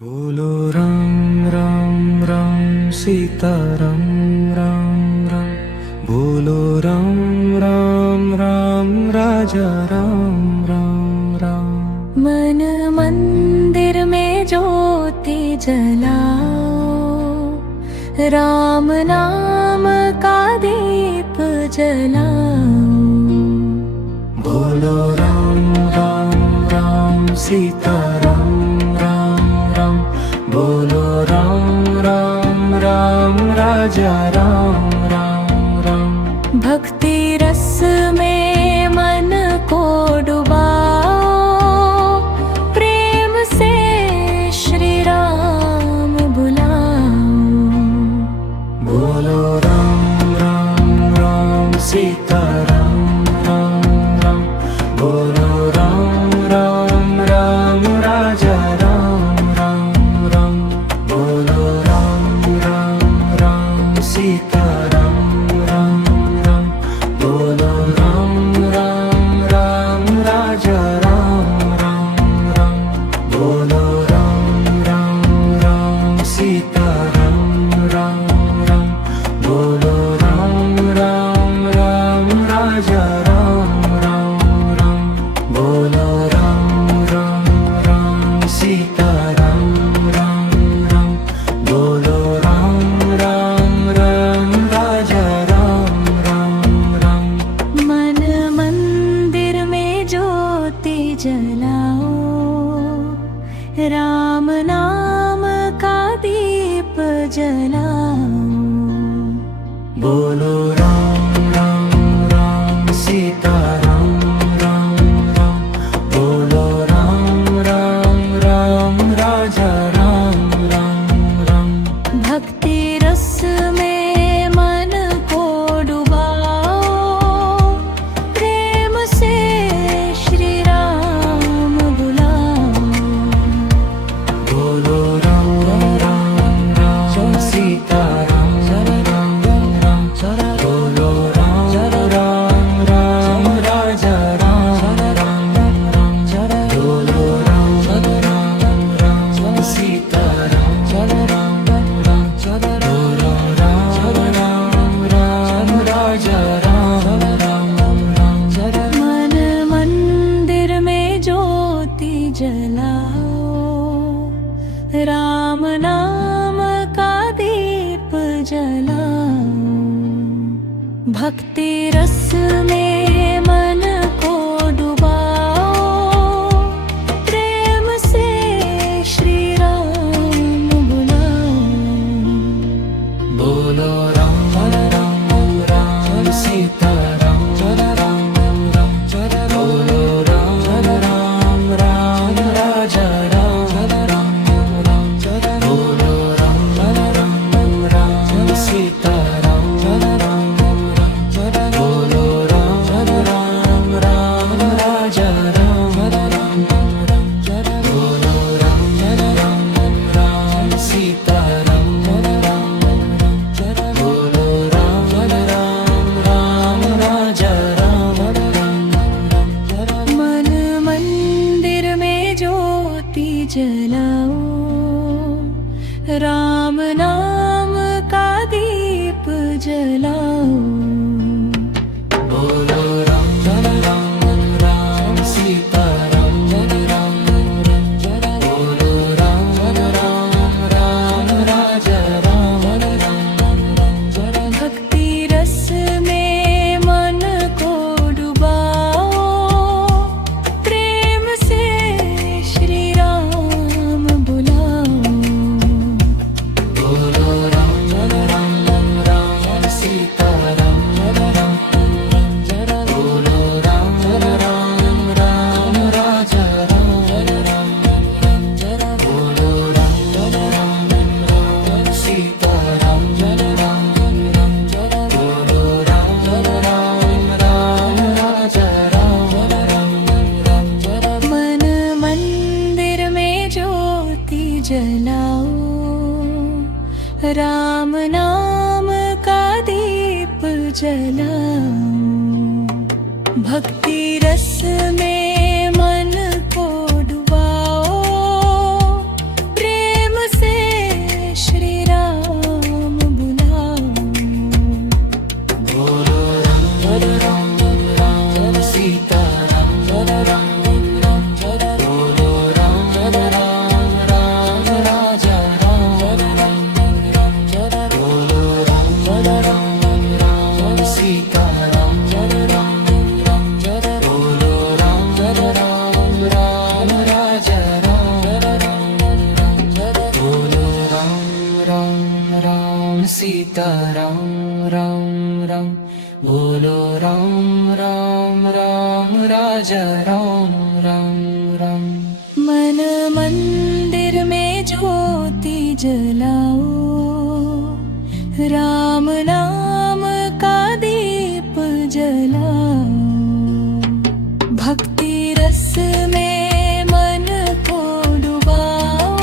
बोलो राम राम राम सीताराम राम राम। बोलो राम राम राम राजा राम राम राम। मन मंदिर में ज्योति जलाओ, राम नाम का दीप जलाओ। बोलो राम राम राम सीताराम राम राम। बोलो राम राम राम राजा राम राम राम। भक्ति रस में मन को डुबाओ, प्रेम से श्री राम बुलाओ। बोलो राम राम राम सीताराम राम राम। बोलो राम राम राम राजा राम राम राम। बोलो राम राम राम सीताराम राम राम। बोलो राम राम राम राजा राम राम राम। बोलो राम राम राम सीताराम राम राम। बोलो राम राम राम राजा राम राम राम। बोलो राम राम राम सीताराम राम राम। बोलो राम राम राम राजा राम राम राम। मन मंदिर में ज्योति जलाओ, राम नाम का दीप जलाओ। बोलो राम राम राम सीताराम राम राम। बोलो राम राम राम राजा राम राम राम। भक्ति रस में मन को डुबाओ, प्रेम से श्री राम बुलाओ। बोलो राम राम राम सीताराम राम राम। बोलो राम राम राम राजा राम राम राम। बोलो राम राम राम सीताराम राम राम। बोलो राम राम राम राजा राम राम राम। मन मंदिर में ज्योति जलाओ, राम नाम का दीप जलाओ। भक्ति रस में मन को डुबाओ, प्रेम से श्री राम बुलाओ। बोलो राम राम राम सीताराम राम राम। बोलो राम राम राम राजा राम राम राम। बोलो राम राम राम सीताराम राम राम। बोलो राम राम राम राजा राम राम राम। बोलो राम राम राम सीताराम राम राम। बोलो राम राम राम राजा राम राम राम। मन मंदिर में ज्योति जलाओ, राम नाम का दीप जलाओ। बोलो राम राम राम सीताराम राम राम। बोलो राम राम राम राजा राम राम राम। भक्ति रस में मन को डुबाओ, प्रेम से श्री राम बुलाओ। बोलो राम राम राम सीताराम राम राम। बोलो राम राम राम राजा राम राम राम। बोलो राम राम राम सीताराम राम राम। बोलो राम राम राम राजा राम राम राम। मन मंदिर में ज्योति जलाओ, राम नाम का दीप जलाओ। भक्ति रस में मन को डुबाओ, प्रेम सीताराम राम राम बोलो राम राम राम राजा राम राम राम। मन मंदिर में ज्योति जलाओ, राम नाम का दीप जलाओ। भक्ति रस में मन को डुबाओ,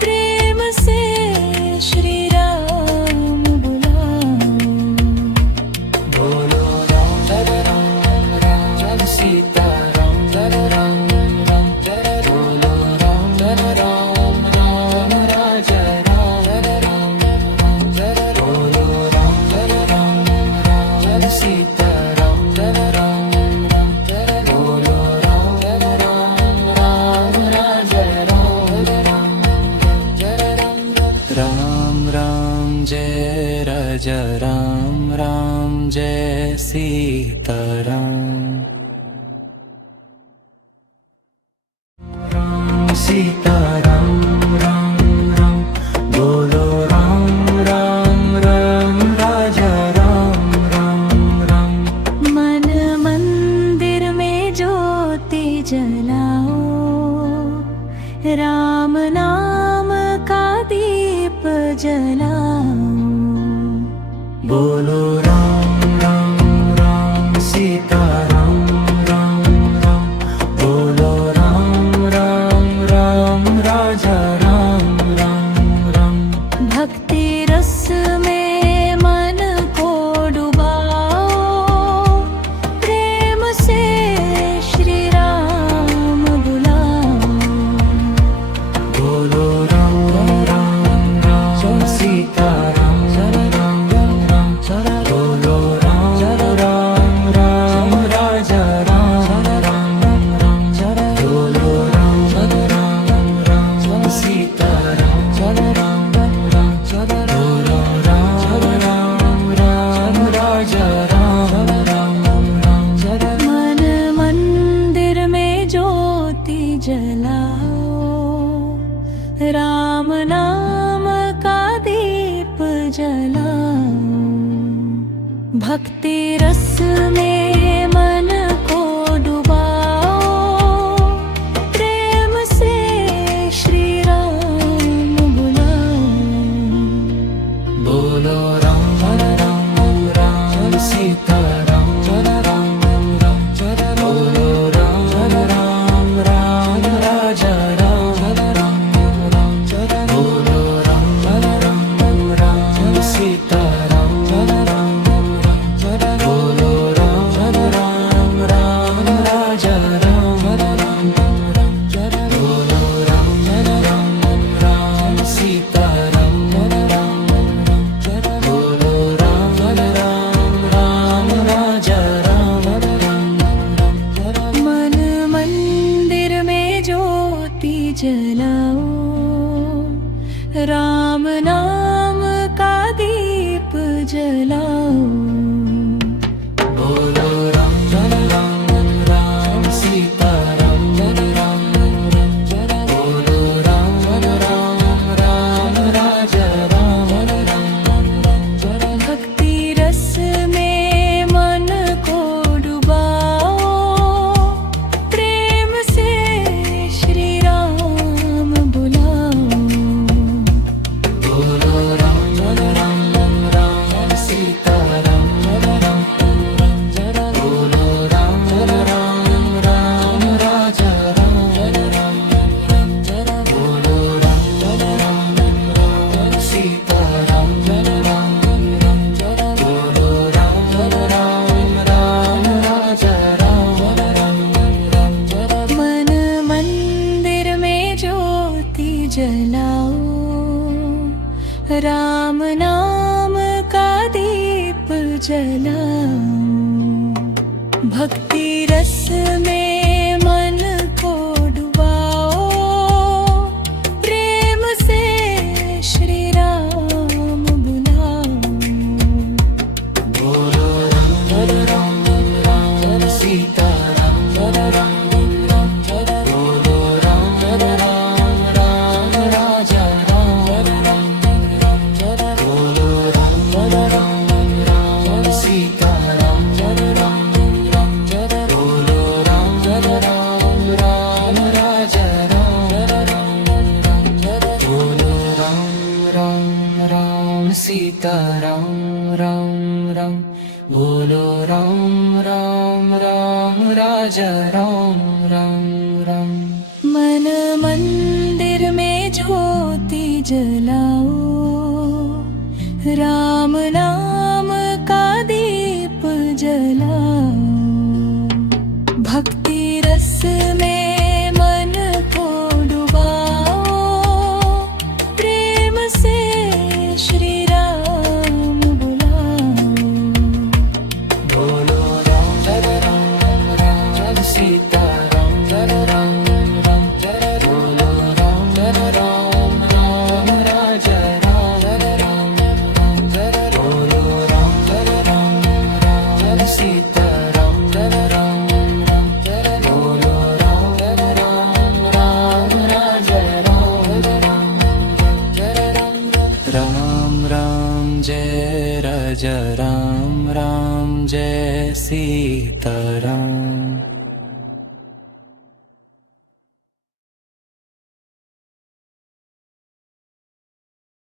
प्रेम से श्री राम बुलाओ। बोलो राम राम राम सीताराम राम राम बोलो राम राम राम राजा राम राम बोलो राम राम राम सीताराम राम राम बोलो राम राम राम राजा राम राम राम जय राजा राम राम जय सीताराम। राम सीताराम राम राम बोलो राम राम राम राजा राम राम राम। मन मंदिर में ज्योति जलाओ, राम नाम का दीप जलाओ। बोलो राम राम राम सीताराम राम राम बोलो राम राम राम राजा राम राम राम। भक्ति रस में मन को डुबाओ, प्रेम से श्री राम बुलाओ। बोलो राम राम राम सीताराम राम राम बोलो राम राम राम राजा राम राम राम बोलो राम राम राम सीताराम राम राम बोलो राम राम राम राजा राम राम राम। मन मंदिर में ज्योति जलाओ, राम नाम का दीप जलाओ। भक्ति रस में मन को डुबाओ, प्रेम से श्री राम बुलाओ। बोलो राम राम राम सीताराम राम राम बोलो राम राम राम राजा राम राम राम बोलो राम राम राम सीताराम राम राम बोलो राम राम राम राजा राम राम राम बोलो राम राम राम सीताराम राम राम बोलो राम राम राम राजा राम राम राम। मन मंदिर में ज्योति जलाओ, राम नाम का दीप जलाओ। बोलो राम राम राम सीताराम राम राम बोलो राम राम राम राजा राम राम। भक्ति रस में मन को डुबाओ, प्रेम से श्री राम बुलाओ। बोलो राम राम राम सीताराम राम राम बोलो राम राम राम राजा राम राम बोलो राम राम सीताराम राम राम बोलो राम राम राम राजा राम राम। मन मंदिर में ज्योति जलाओ, राम नाम का दीप जलाओ। भक्ति रस में मन को डुबाओ, प्रेम से श्री राम बुलाओ। बोलो राम राम राम सीताराम राम राम बोलो राम राम राम राजा राम राम राम। सीता राम राम राम बोलो राम राम राम राजा राम राम राम मन मंदिर में ज्योति जलाओ राम नाम का दीप जलाओ भक्ति रस में मन को डुबाओ प्रेम से श्री राम बुलाओ बोलो राम जय राम राम सीता राम जय राम राम जय बोलो राम जय राम राम राजा राम जय राम राम जय बोलो राम जय राम राम सीता राम जय राम राम जय बोलो राम जय राम राम राजा राम जय राम जय राम राम जय राजा राम राम जय सीता